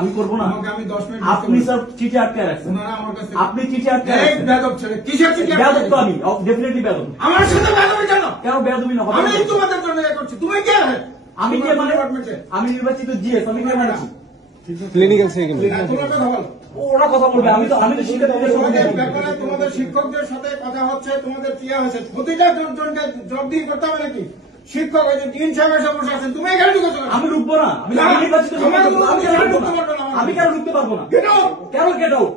আমি করবো না। আমি 10 মিনিট আপনি স্যার চিঠি আটকে রাখছেন, আপনি চিঠি আটকে রাখছেন। বেয়াদব ছেলে কিসের চিঠি? বেয়াদব তো আমি, ডেফিনেটলি বেয়াদব। আমার সাথে বেয়াদবি কেন? কেন বেয়াদবি না হবে? আমি তোমাদের জন্য এ করছি, তুমি কে? আমি কে মানে? আমি নির্বাচিত জিএস, আমি কে মানছি? Clinical secondary. তোমার কথা বলো। ওরা কথা বলবে, আমি তো শিক্ষার্থীদের সঙ্গে তোমাদের শিক্ষকদের সাথে কথা হচ্ছে, তোমাদের কি হয়েছে প্রতিটা জনকে জবাবদিহি করতে হবে নাকি? শিক্ষক ওই যে ডিন সাহেব এসে বসে আছেন, তুমি এখানে ঢুকেছো কেন? আমি ঢুকবো না, আমি নির্বাচিত, আমি কেন ঢুকতে পারবো না? কেন গেট আউট?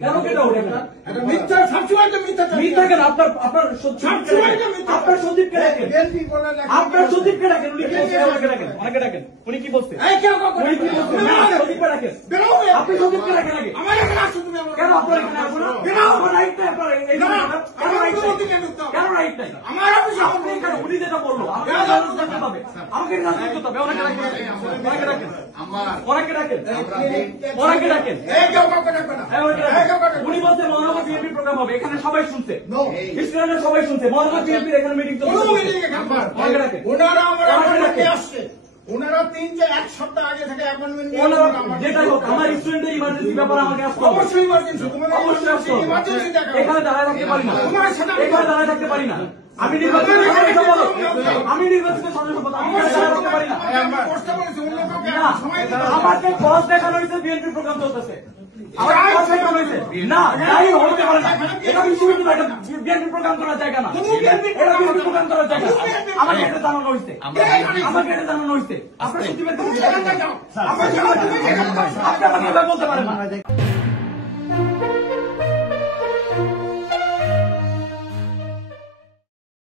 কেন গেট আউট? এটা মিথ্যা, সবসময় তো মিথ্যা। মিথ্যা কেন? আপনার সচিবকে ডাকেন, আপনার সচিবকে ডাকেন। উনি কি বলছেন? আমাকে ডাকেন, আমাকে ডাকেন। উনি কি বলছেন? উনি কি বলছেন? না, সচিবকে ডাকেন। আপনি সচিবকে ডাকেন আগে। আমার এখানে আসছো তুমি? কেন আপনার এখানে আসবো না? আমার রাইট নাই, আপনার কেন রাইট নাই? আমার অফিসে আপনি এখানে, উনি যেটা বললো আমাকে জানাতে হবে, আমাকে জানাতে হবে। ওনাকে ডাকেন, ওনাকে ডাকেন, ওনাকে ডাকেন, ওনাকে ডাকেন। উনি বলছে মহানগর বিএনপি প্রোগ্রাম হবে, এখানে সবাই শুনছে, স্টুডেন্টরা সবাই শুনছে, মহানগর বিএনপির এখানে মিটিং চলছে। ওনারা আমার আসছে, ওনারা 1 সপ্তাহ আগে থেকে অ্যাপয়েন্টমেন্ট নিয়ে যেটা হোক, আমার স্টুডেন্টের ইমার্জেন্সি ব্যাপারে আমাকে আসতে হবে। অবশ্যই ইমার্জেন্সি, অবশ্যই আসতে হবে। ইমার্জেন্সি দেখা এখানে দাঁড়ায় থাকতে পারি না, এখানে দাঁড়ায় থাকতে পারি না। আমি নির্বাচিত সদস্য পদ, আমি নির্বাচিত সদস্য পদ, আমি এখানে দাঁড়ায় থাকতে পারি না। আমাকে বস দেখানো হয়েছে, বিএনপি প্রোগ্রাম চলতেছে। না, তাই হতে পারে না। এটা বিশ্ববিদ্যালয়, বিএনপি প্রোগ্রাম করার জায়গা না, এটা বিএনপি প্রোগ্রাম করার জায়গা। আমাকে এটা জানানো হয়েছে, আমাকে এটা জানানো হয়েছে। আপনার সচিবের আপনি আমাকে এভাবে বলতে পারেন না।